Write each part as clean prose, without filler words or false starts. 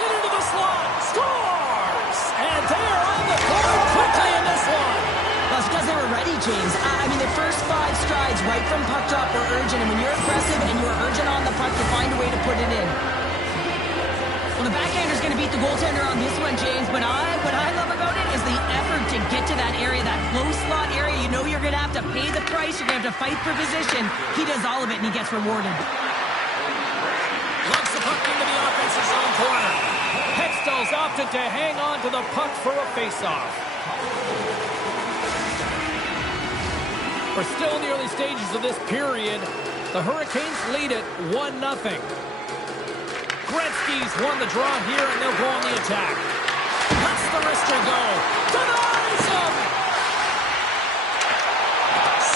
it into the slot. Scores! And they're on the board quickly in this one. Well, it's because they were ready, James. I mean, the first 5 strides right from puck drop were urgent, and when you're aggressive and you're urgent on the puck, you find a way to put it in. Well, the backhander's going to beat the goaltender on this one, James, but what I love about it is the effort to get to that area, that close slot area. You know you're going to have to pay the price. You're going to have to fight for position. He does all of it, and he gets rewarded. Lugs the puck into the offensive zone corner. Hextall's opted to hang on to the puck for a faceoff. We're still in the early stages of this period. The Hurricanes lead it 1-0. Gretzky's won the draw here, and they'll go on the attack. Lets the wrister go. Denies him!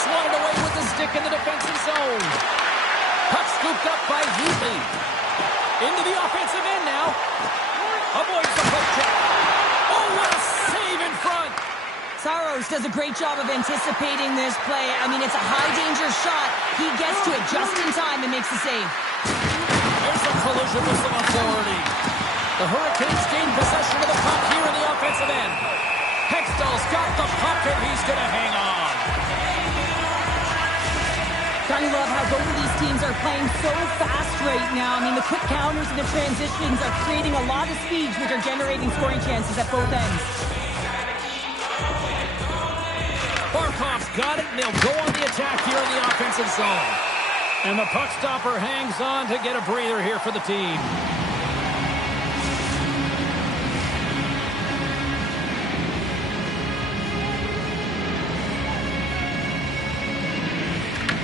Swatted away with the stick in the defensive zone. Puck scooped up by Heatley. Into the offensive end now. Avoids the poke check. Oh, what a save in front! Saros does a great job of anticipating this play. I mean, it's a high-danger shot. He gets to it just in time and makes the save. There's a collision with some authority. The Hurricanes gain possession of the puck here in the offensive end. Hextall's got the puck, and he's going to hang on. Gotta love how both of these teams are playing so fast right now. I mean, the quick counters and the transitions are creating a lot of speeds, which are generating scoring chances at both ends. Barkov's got it, and they'll go on the attack here in the offensive zone. And the puck stopper hangs on to get a breather here for the team.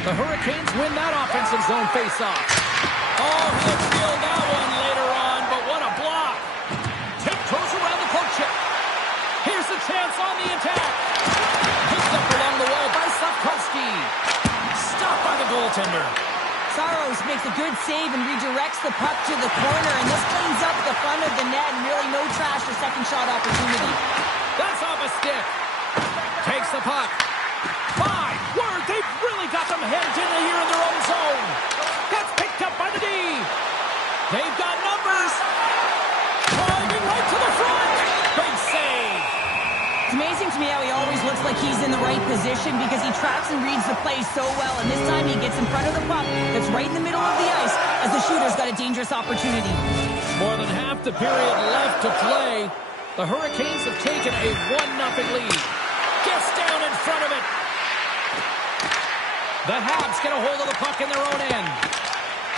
The Hurricanes win that offensive zone faceoff. Oh, he'll steal that one later on, but what a block. Tiptoes around the poke check. Here's the chance on the attack. Picked up along the wall by Slavkovsky. Stopped by the goaltender. Saros makes a good save and redirects the puck to the corner, and this cleans up the front of the net, and really no trash or second shot opportunity. That's off a stick. Takes the puck. My word, they've really got them headed in here in their own zone. That's picked up by the D. They've got numbers. Driving right to the front. Big save. It's amazing to me how he always looks like he's in the right position because he tracks and reads the play so well, and this time he gets in front of the puck that's right in the middle of the ice as the shooter's got a dangerous opportunity. More than half the period left to play. The Hurricanes have taken a 1-0 lead. Gets down in front of it. The Habs get a hold of the puck in their own end.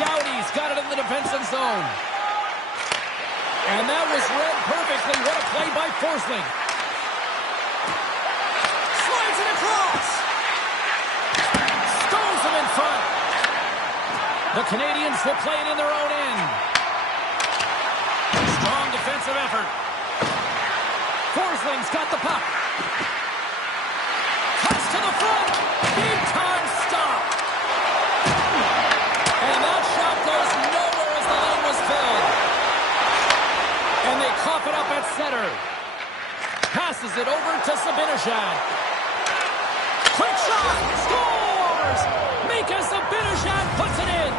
Doughty's got it in the defensive zone. And that was read perfectly. What a play by Forsling. Slides it across. Stones him in front. The Canadians will play it in their own end. Strong defensive effort. Forsling's got the puck. Cuts to the front. Big time stop. And that shot goes nowhere as the lane was filled. And they cough it up at center. Passes it over to Zibanejad. Quick shot. Scores! Mika Zibanejad puts it in.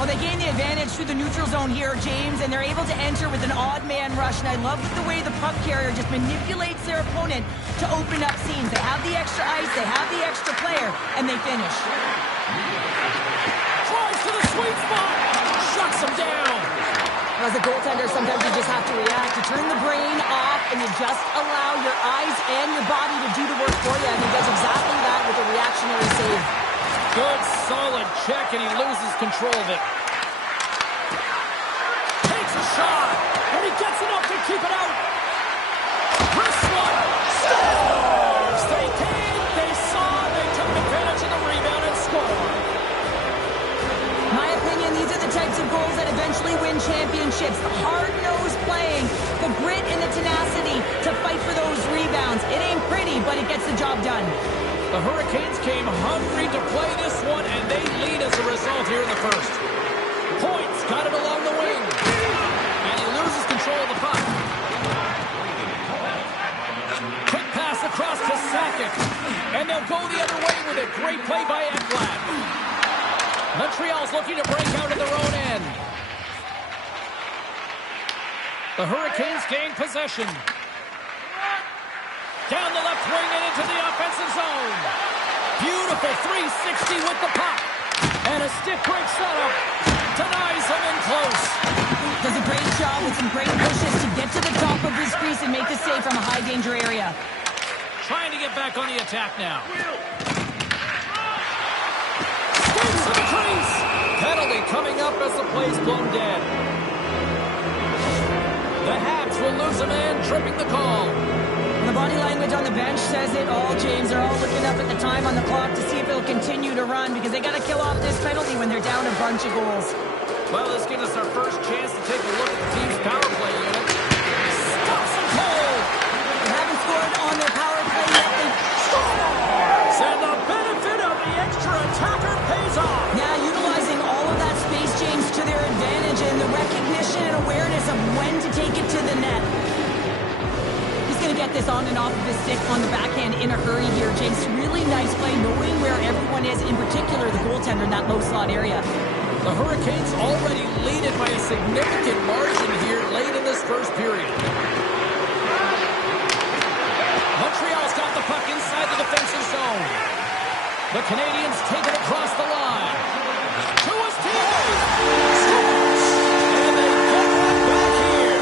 Well, they gain the advantage through the neutral zone here, James, and they're able to enter with an odd man rush. And I love the way the puck carrier just manipulates their opponent to open up seams. They have the extra ice, they have the extra player, and they finish. Drives to the sweet spot. Shuts him down. As a goaltender, sometimes you just have to react. You turn the brain off, and you just allow your eyes and your body to do the work for you. And he does exactly that with a reactionary save. Good, solid check, and he loses control of it. Takes a shot, and he gets enough to keep it out. Wrist one, scores! They came, they saw, they took advantage of the rebound and scored. My opinion, these are the types of goals that eventually win championships. The hard-nosed playing, the grit and the tenacity to fight for those rebounds. It ain't pretty, but it gets the job done. The Hurricanes came hungry to play this one, and they lead as a result here in the first. Points got it along the wing, and he loses control of the puck. Quick pass across to Sack it. And they'll go the other way with it. Great play by Ekblad. Montreal's looking to break out of their own end. The Hurricanes gain possession. Down the left wing and into the offensive zone. Beautiful 360 with the puck. And a stick break setup. Denies him in close. Does a great job with some great pushes to get to the top of his crease and make the save from a high danger area. Trying to get back on the attack now. Skates to the crease. Penalty coming up as the play's blown dead. The Habs will lose a man, tripping the call. The body language on the bench says it all, James. They're all looking up at the time on the clock to see if it'll continue to run because they got to kill off this penalty when they're down a bunch of goals. Well, this gives us our first chance to take a look at the team's power play unit. Stops them cold. They haven't scored on their power play yet. They scores! And the benefit of the extra attacker pays off. Yeah, utilizing all of that space, James, to their advantage and the recognition and awareness of when to take it to the net. Going to get this on and off of his stick on the backhand in a hurry here, James. Really nice play, knowing where everyone is, in particular the goaltender in that low slot area. The Hurricanes already lead it by a significant margin here late in this first period. Montreal's got the puck inside the defensive zone. The Canadians take it across the line. To his teammate. Scores! And they get one back here.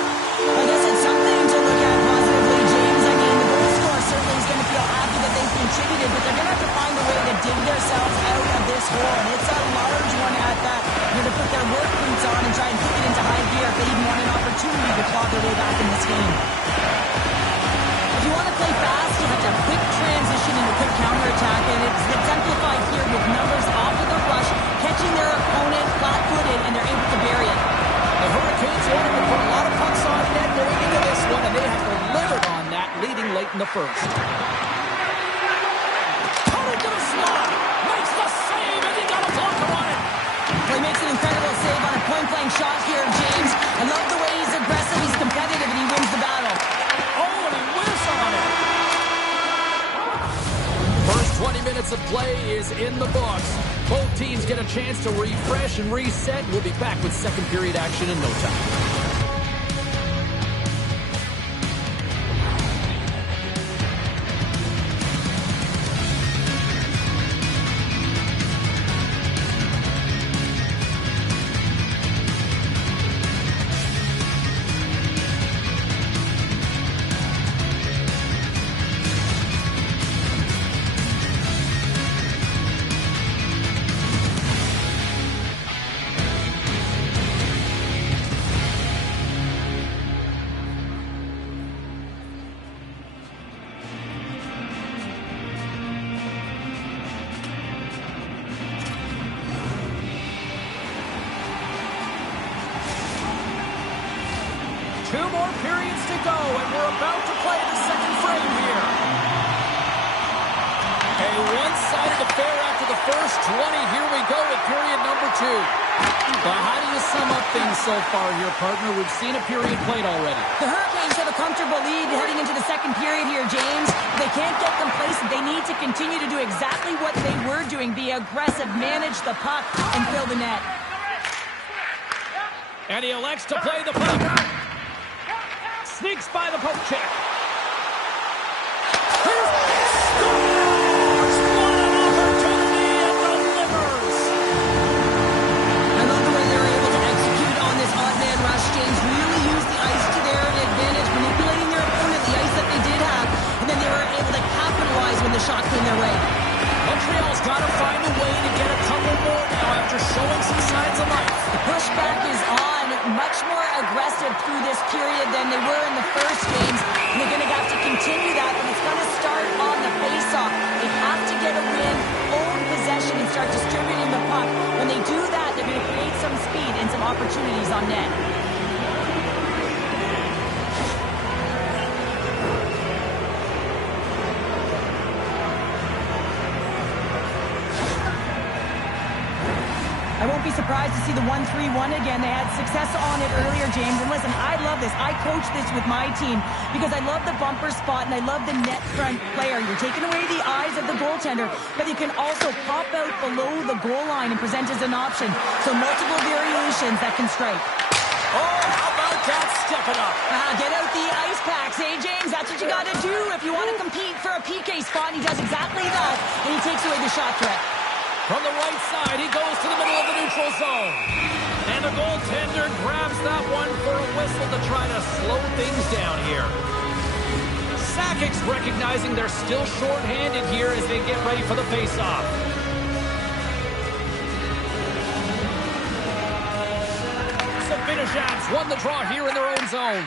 I guess it's something to look at positively, James. I mean, the goal scorer certainly is going to feel happy that they've contributed, but they're going to have to find a way to dig themselves out of this hole. And it's a large one at that. They're going to put their work boots on and try and kick it into high gear if they even want an opportunity to claw their way back in this game. If you want to play fast, you have to have quick transition and a quick counterattack, and it's exemplified here with numbers off of the rush, catching their opponent flat-footed, and they're able to bury it. The Hurricanes wanted to put a lot of pucks on net going into this one, and they have delivered on that, leading late in the first. Cutter to the slot, makes the save, and he got a blocker on it. Well, he makes an incredible save on a point-blank shot here, James. I love the way he's aggressive, he's competitive, and he wins the battle. Oh, and he whiffs on it. First 20 minutes of play is in the books. Both teams get a chance to refresh and reset. We'll be back with second period action in no time. Two more periods to go, and we're about to play the second frame here. A one-sided affair after the first 20. Here we go with period number 2. But how do you sum up things so far here, partner? We've seen a period played already. The Hurricanes have a comfortable lead heading into the second period here, James. They can't get complacent. They need to continue to do exactly what they were doing. Be aggressive, manage the puck, and fill the net. And he elects to play the puck. Sneaks by the poke check. Scores! What an opportunity and delivers! I love the way they were able to execute on this odd man rush. James really used the ice to their advantage, manipulating their opponent, the ice that they did have, and then they were able to capitalize when the shot came their way. Montreal's got to find a way to get a couple more now after showing some signs of life. The pushback is on, much more aggressive through this period than they were in the first games. And they're going to have to continue that, but it's going to start on the face-off. They have to get a win, own possession, and start distributing the puck. When they do that, they're going to create some speed and some opportunities on net. I won't be be surprised to see the 1-3-1 again. They had success on it earlier, James. And listen, I love this. I coach this with my team because I love the bumper spot and I love the net front player. You're taking away the eyes of the goaltender, but you can also pop out below the goal line and present as an option. So multiple variations that can strike. Oh, how about that? Step it up. Get out the ice packs, eh, James? That's what you got to do if you want to compete for a PK spot. He does exactly that, and he takes away the shot threat. From the right side, he goes to the middle of the neutral zone. And the goaltender grabs that one for a whistle to try to slow things down here. Sakic's recognizing they're still short-handed here as they get ready for the face-off. Sabinajad's won the draw here in their own zone.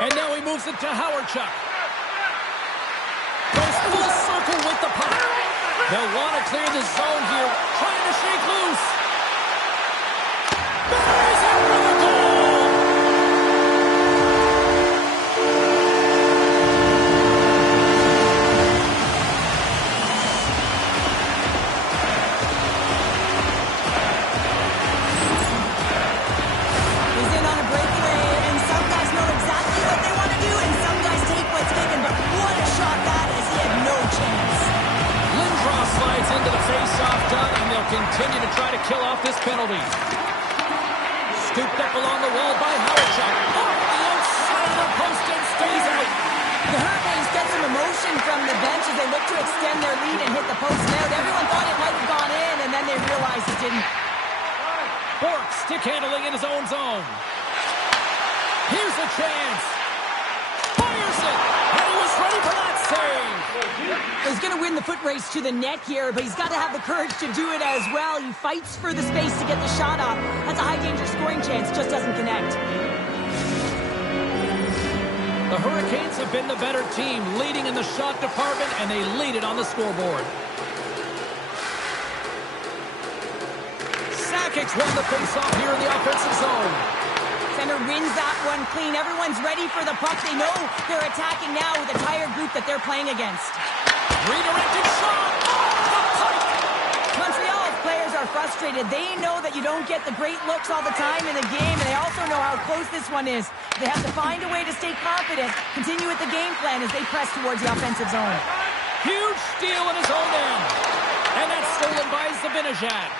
And now he moves it to Howardchuk. Goes full circle with the puck. They'll want to clear the zone here, trying to shake loose. Buries it for the goal! He's in on a breakaway, and some guys know exactly what they want to do, and some guys take what's given, but what a shot that is. He had no chance. Lindros slides into the face-off done, and they'll continue to try to kill off this penalty. Scooped up along the wall by Howardchuk. Off the outside of the post and stays out. The Hurricanes get some emotion from the bench as they look to extend their lead and hit the post out. Everyone thought it might have gone in, and then they realized it didn't. Bork stick handling in his own zone. Here's a chance. Fires it, and he was ready for that save. He's going to win the foot race to the net here, but he's got to have the courage to do it as well. He fights for the space to get the shot off. That's a high-danger scoring chance, just doesn't connect. The Hurricanes have been the better team, leading in the shot department, and they lead it on the scoreboard. Sakic's won the face-off here in the offensive zone. Center wins that one clean. Everyone's ready for the puck. They know they're attacking now with the entire group that they're playing against. Redirected shot off the pipe. Montreal's players are frustrated. They know that you don't get the great looks all the time in the game, and they also know how close this one is. They have to find a way to stay confident, continue with the game plan as they press towards the offensive zone. Huge steal in his own end. And that's stolen by Sabinajad.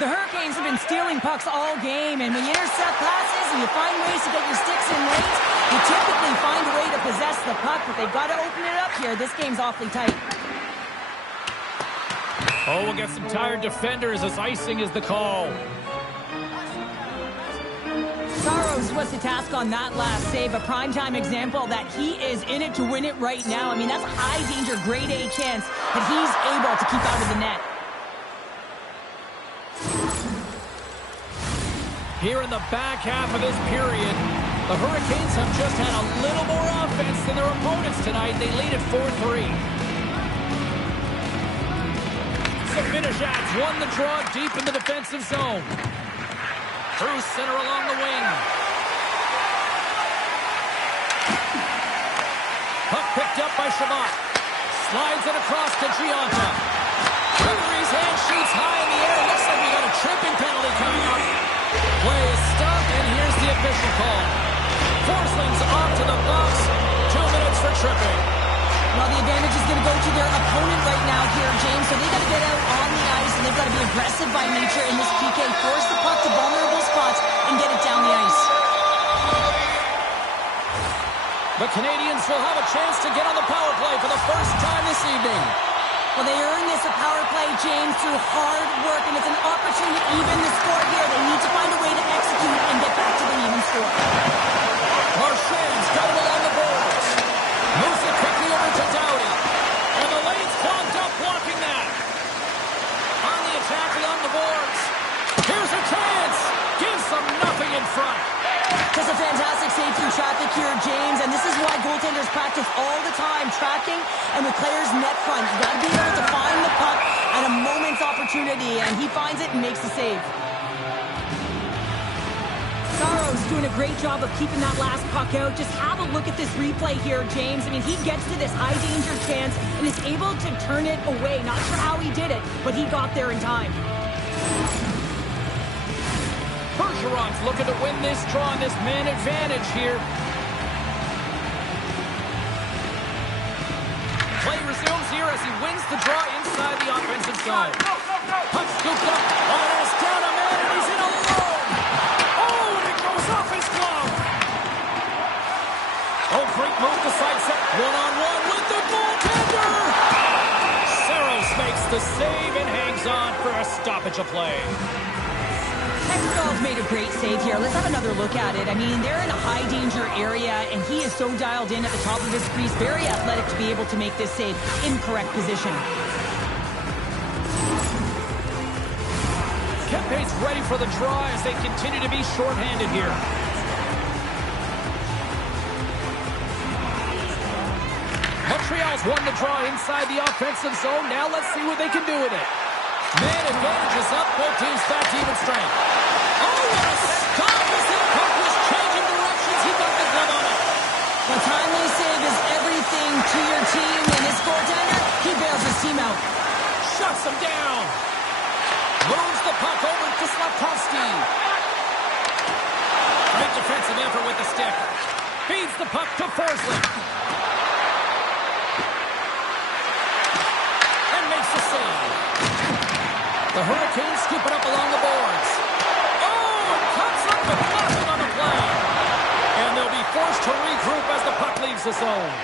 The Hurricanes have been stealing pucks all game, and when you intercept passes and you find ways to get your sticks in late, you typically find a way to possess the puck, but they've got to open it up here. This game's awfully tight. Oh, we'll get some tired defenders as icing is the call. Saros was the task on that last save, a primetime example that he is in it to win it right now. I mean, that's a high-danger, grade A chance that he's able to keep out of the net. Here in the back half of this period, the Hurricanes have just had a little more offense than their opponents tonight. They lead at 4-3. Sabinajad's won the draw deep in the defensive zone. Through center along the wing. Puck picked up by Shabbat. Slides it across to Gianta. Referee's hand shoots high in the air. Looks like we got a tripping penalty coming up. Play is stopped, and here's the official call. Forsling's off to the box. 2 minutes for tripping. Well, the advantage is going to go to their opponent right now here, James, so they got to get out on the ice, and they've got to be aggressive by nature in this PK. Force the puck to vulnerable spots and get it down the ice. The Canadians will have a chance to get on the power play for the first time this evening. Well, they earn this a power play, James, through hard work, and it's an opportunity to even the score here. They need to find a way to execute and get back to the even score. Marchand's got it along the boards. Moves it quickly over to Doughty. And the lane's clogged up blocking that. On the attack along the boards. Here's a chance. Gives them nothing in front. Just a fantastic save through traffic here, James, and this is why goaltenders practice all the time, tracking and with players net front. You got to be able to find the puck at a moment's opportunity, and he finds it and makes the save. Saros doing a great job of keeping that last puck out. Just have a look at this replay here, James. I mean, he gets to this high-danger chance and is able to turn it away. Not sure how he did it, but he got there in time. Bergeron's looking to win this draw on this man advantage here. Play resumes here as he wins the draw inside the offensive zone. Puck scooped up. Oh, there's down a man, and he's in alone. Oh, and it goes off his glove. Oh, great move to sidestep. One-on-one with the goaltender. Saros makes the save and hangs on for a stoppage of play. Hextall's made a great save here. Let's have another look at it. I mean, they're in a high-danger area, and he is so dialed in at the top of his crease. Very athletic to be able to make this save in correct position. Kempe's ready for the draw as they continue to be shorthanded here. Montreal's won the draw inside the offensive zone. Now let's see what they can do with it. Man advantage is up. Both teams back to even strength. Oh, what a stop as the puck was changing directions. He got the glove on it. A timely save is everything to your team, and this goaltender, he bails his team out. Shuts him down. Moves the puck over to Slafkovsky. Great defensive effort with the stick. Feeds the puck to Forsling. And makes the save. The Hurricanes scoop it up along the boards. Oh, and cuts up with nothing on the play. And they'll be forced to regroup as the puck leaves the zone.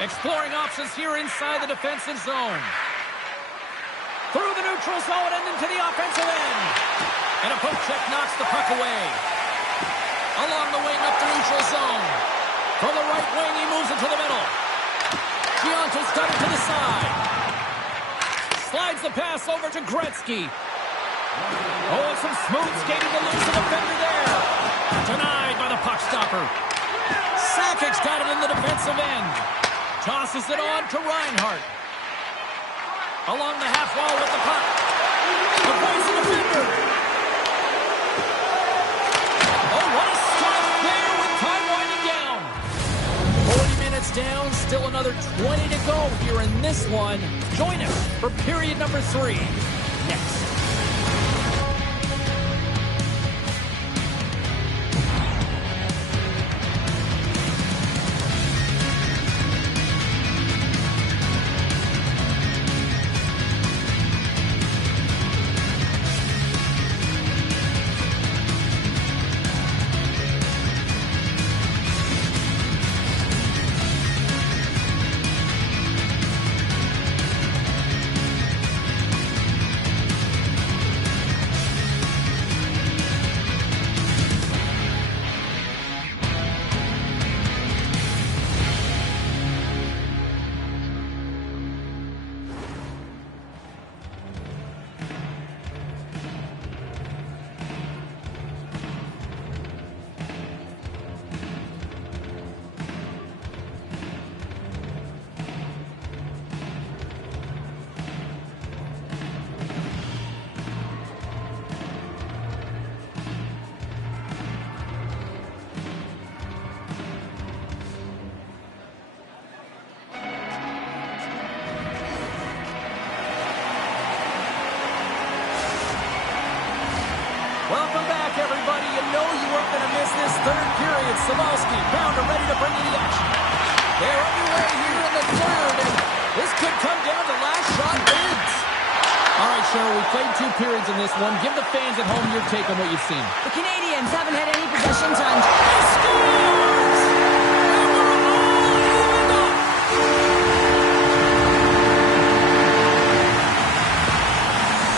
Exploring options here inside the defensive zone. Through the neutral zone and into the offensive end. And a poke check knocks the puck away. Along the wing up the neutral zone. From the right wing, he moves it to the middle. Gianto's got it to the side. Slides the pass over to Gretzky. Oh, and some smooth skating to lose the defender there. Denied by the puck stopper. Sakic's got it in the defensive end. Tosses it on to Reinhart. Along the half wall with the puck. Avoids the defender. Oh, what a stop there with time winding down. 40 minutes down, still another 20 to go here in this one. Join us for period number 3 next. Welcome back, everybody. You know you weren't going to miss this third period. Sabalski, Pounder ready to bring you the action. They're underway here in the third, and this could come down to last shot bids. All right, Cheryl, we played 2 periods in this one. Give the fans at home your take on what you've seen. The Canadians haven't had any possession time. He scores! And we're all evened up.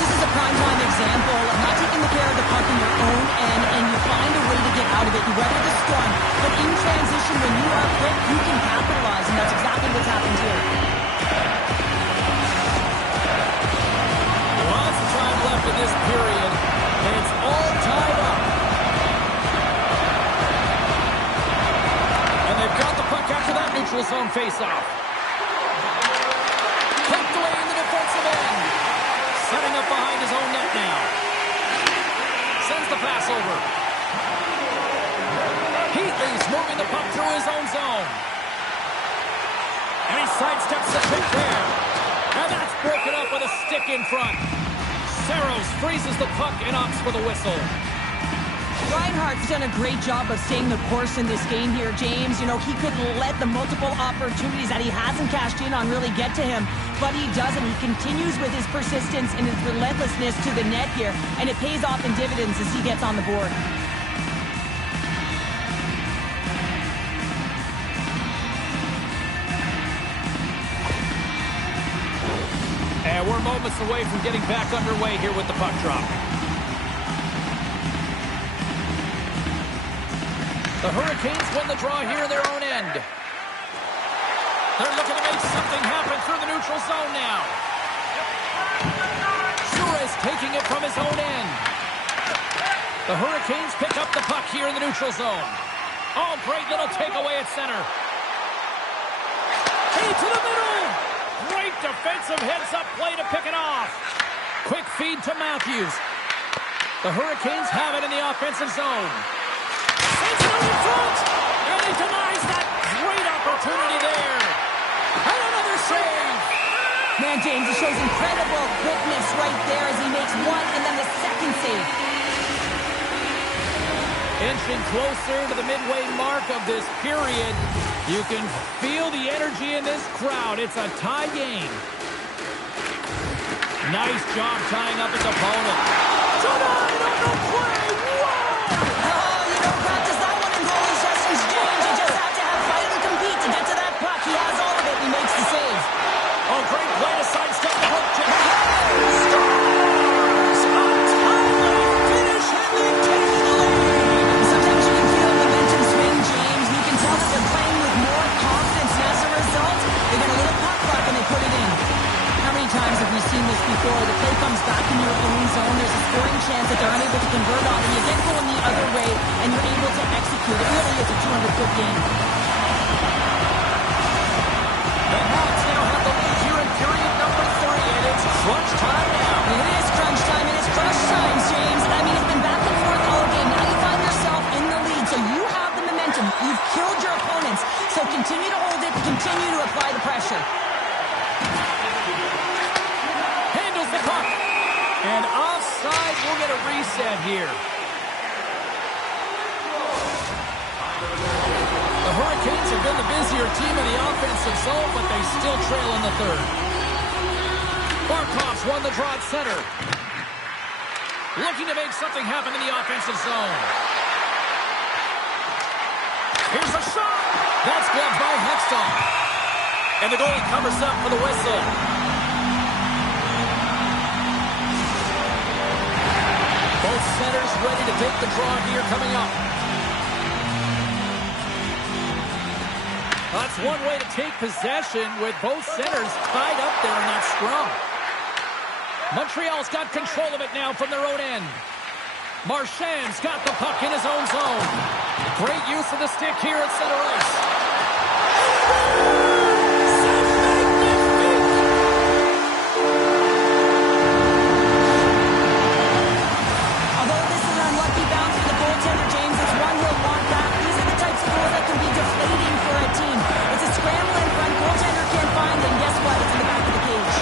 This is a primetime example of not taking the care of the puck in your own end, and you find a way to get out of it. You weather the storm, but in transition, when you are quick, you can capitalize, and that's exactly what's happened here. Lots of time left in this period, and it's all tied up. And they've got the puck after that neutral zone faceoff. Tucked away in the defensive end. Setting up behind his own net now. Sends the pass over. Heatley's moving the puck through his own zone. And he sidesteps the pick there. And that's broken up with a stick in front. Saros freezes the puck and opts for the whistle. Reinhardt's done a great job of staying the course in this game here, James. You know, he could let the multiple opportunities that he hasn't cashed in on really get to him, but he doesn't. He continues with his persistence and his relentlessness to the net here, and it pays off in dividends as he gets on the board. And we're moments away from getting back underway here with the puck drop. The Hurricanes win the draw here in their own end. They're looking to make something happen through the neutral zone now. Suarez taking it from his own end. The Hurricanes pick up the puck here in the neutral zone. Oh, great little takeaway at center. Hey, to the middle! Great defensive heads-up play to pick it off. Quick feed to Matthews. The Hurricanes have it in the offensive zone. It's out in front, and he denies that. Great opportunity there. And another save. Man, James, he shows incredible quickness right there as he makes one and then the second save. Inching closer to the midway mark of this period. You can feel the energy in this crowd. It's a tie game. Nice job tying up his opponent. Denied on the play. Whoa! Oh, you don't practice that one in goalie sessions, James. You just have to have fight and compete to get to that puck. He has all of it. He makes the save. Oh, great play to sidestep the hook check. Scores! A timely finish, and they take the lead. Sometimes you can feel the momentum swing, James. You can tell that they're playing with more confidence, and as a result, they get a little puck luck and they put it in. How many times have we seen this before? The play comes back in your own zone. There's a scoring chance that they're unable to convert on, and you get going the other way, and you're able to execute. It really is a 200-foot game. The Hawks now have the lead here in period number 3, and it's crunch time now. It is crunch time, and it's crush time, James. I mean, it's been back and forth all game. Now you find yourself in the lead, so you have the momentum. You've killed your opponents, so continue to hold it, continue to apply the pressure. Handles the puck. And offside, we'll get a reset here. The Hurricanes have been the busier team in the offensive zone, but they still trail in the third. Barkov's won the draw at center. Looking to make something happen in the offensive zone. Here's a shot. That's gloved by Hextall. And the goalie covers up for the whistle. Both centers ready to take the draw here coming up. That's one way to take possession with both centers tied up there in that scrum. Montreal's got control of it now from their own end. Marchand's got the puck in his own zone. Great use of the stick here at center ice. Although this is an unlucky bounce for the goaltender, James, it's one he'll want back. These are the types of goals that can be deflating for a team. It's a scramble in front, goaltender can't find it, and guess what? It's in the back of the cage.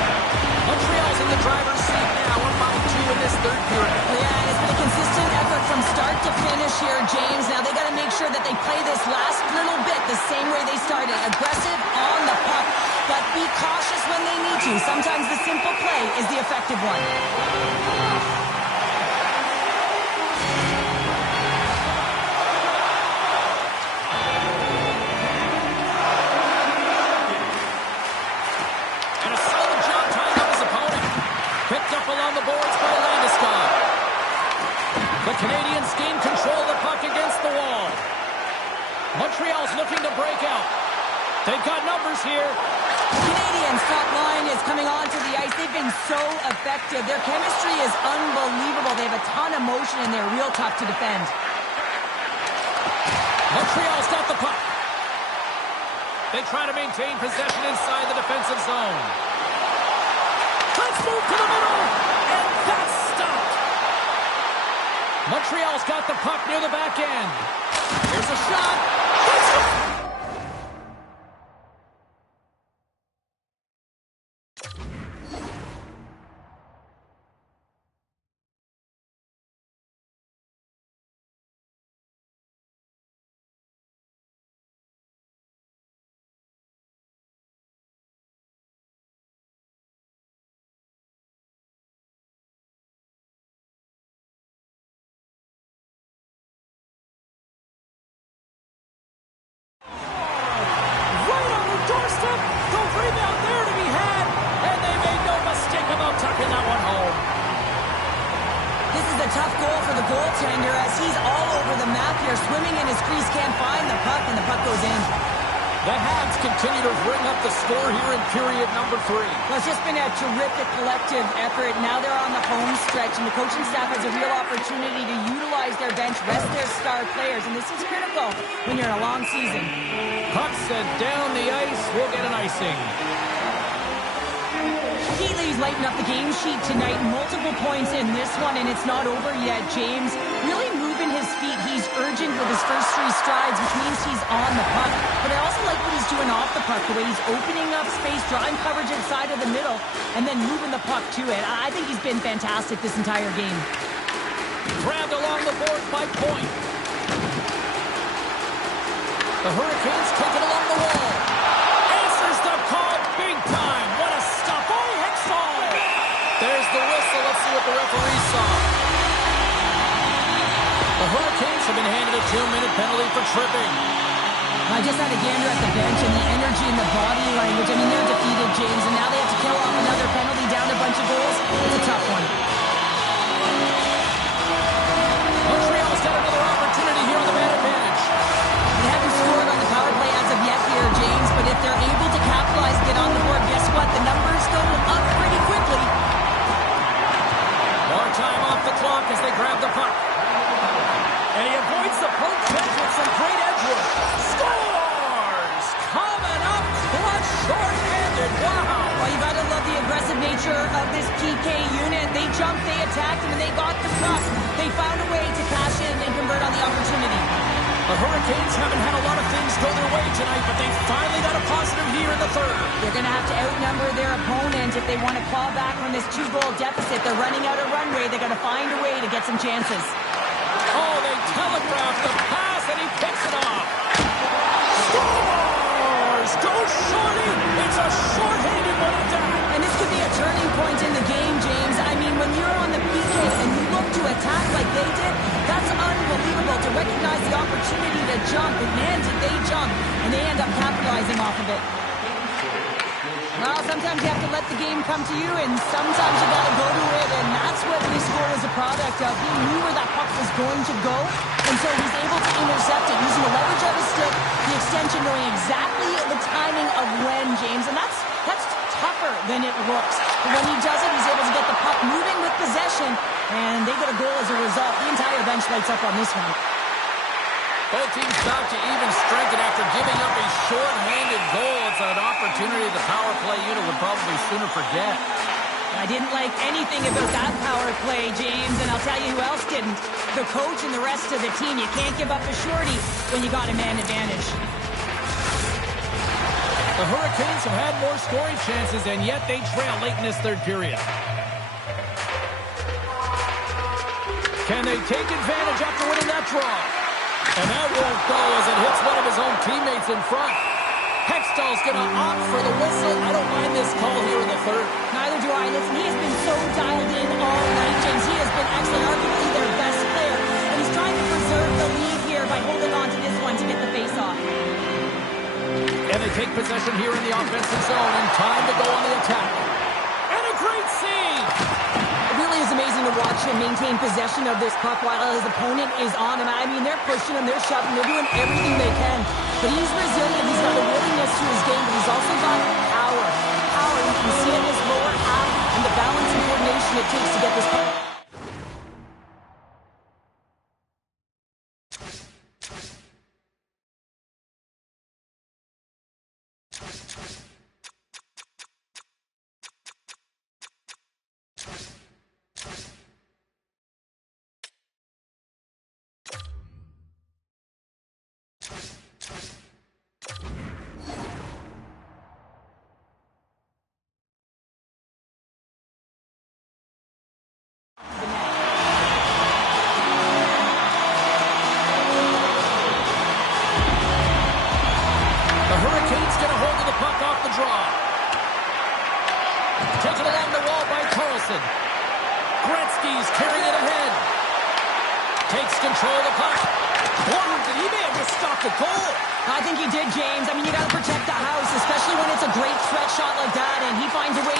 Montreal's in the driver's seat now, up by 2 in this third period. Yeah, and it's been a consistent effort from start to finish here, James. Now they got to make sure that they play this last little bit the same way they started. Aggressive on the puck, but be cautious when they need to. Sometimes the simple play is the effective one. And a solid job tying up his opponent. Picked up along the boards by Landeskog. The Canadians gain control of the puck against the wall. Montreal's looking to break out. They've got numbers here. Canadians' top line is coming onto the ice. They've been so effective. Their chemistry is unbelievable. They have a ton of motion and they're real tough to defend. Montreal's got the puck. They try to maintain possession inside the defensive zone. Let's move to the middle, and that's stopped. Montreal's got the puck near the back end. Here's a shot. It's goes in. The Habs continue to bring up the score here in period number 3. Well, it's just been a terrific collective effort. Now they're on the home stretch, and the coaching staff has a real opportunity to utilize their bench, rest their star players, and this is critical when you're in a long season. Puck sent down the ice. We'll get an icing. Healy's lighting up the game sheet tonight. Multiple points in this one, and it's not over yet. James really moving his feet. He's urgent with his first 3 strides, which means he's on the puck. But I also like what he's doing off the puck, the way he's opening up space, drawing coverage inside of the middle, and then moving the puck to it. I think he's been fantastic this entire game. Grabbed along the board by Point. The Hurricanes take it along the wall. Answers the call big time. What a stop. Oh, Hextall. There's the whistle. Let's see what the referee saw. The Hurricanes have been handed a 2-minute penalty for tripping. I just had a gander at the bench, and the energy and the body language. I mean, they're defeated, James, and now they have to kill off another penalty, down a bunch of goals. It's a tough one. Montreal's got another opportunity here on the man advantage. They haven't scored on the power play as of yet here, James, but if they're able to capitalize, get on the board, guess what? The numbers go up pretty quickly. More time off the clock as they grab the puck. And he avoids the poke check with some great edge work. Scores! Coming up clutch, short-handed. Wow! Well, you got to love the aggressive nature of this PK unit. They jumped, they attacked, and they got the puck. They found a way to cash in and convert on the opportunity. The Hurricanes haven't had a lot of things go their way tonight, but they finally got a positive here in the third. They're going to have to outnumber their opponent if they want to claw back from this 2-goal deficit. They're running out of runway. They're going to find a way to get some chances. Oh, they telegraph the pass, and he picks it off. Scores! Go Shorty! It's a short-handed one at that. And this could be a turning point in the game, James. I mean, when you're on the PK and you look to attack like they did, that's unbelievable to recognize the opportunity to jump. And man, did they jump. And they end up capitalizing off of it. Well, sometimes you have to let the game come to you, and sometimes you got to go to it, and that's what this goal is a product of. He knew where that puck was going to go, and so he's able to intercept it using the leverage of his stick, the extension, knowing exactly the timing of when, James, and that's tougher than it looks. But when he does it, he's able to get the puck moving with possession, and they get a goal as a result. The entire bench lights up on this one. Both teams back to even strength, and after giving up a short-handed goal, it's an opportunity the power play unit would probably sooner forget. I didn't like anything about that power play, James, and I'll tell you who else didn't. The coach and the rest of the team. You can't give up a shorty when you got a man advantage. The Hurricanes have had more scoring chances, and yet they trail late in this third period. Can they take advantage after winning that draw? And that won't go as it hits one of his own teammates in front. Hextall's going to opt for the whistle. I don't mind this call here in the third. Neither do I. Listen, he has been so dialed in all night, James. He has been excellent, arguably their best player. And he's trying to preserve the lead here by holding on to this one to get the face-off. And they take possession here in the offensive zone, and time to go on the attack. And a great save! It really is amazing to watch him maintain possession of this puck while his opponent is on him. I mean, they're pushing him, they're shoving, they're doing everything they can. But he's resilient, he's got a willingness to his game, but he's also got power. Power, you can see in his lower half, and the balance and coordination it takes to get this puck. Taken along the wall by Carlson. Gretzky's carrying it ahead. Takes control of the puck. Did he may have just stopped the goal? I think he did, James. I mean, you got to protect the house, especially when it's a great threat shot like that, and he finds a way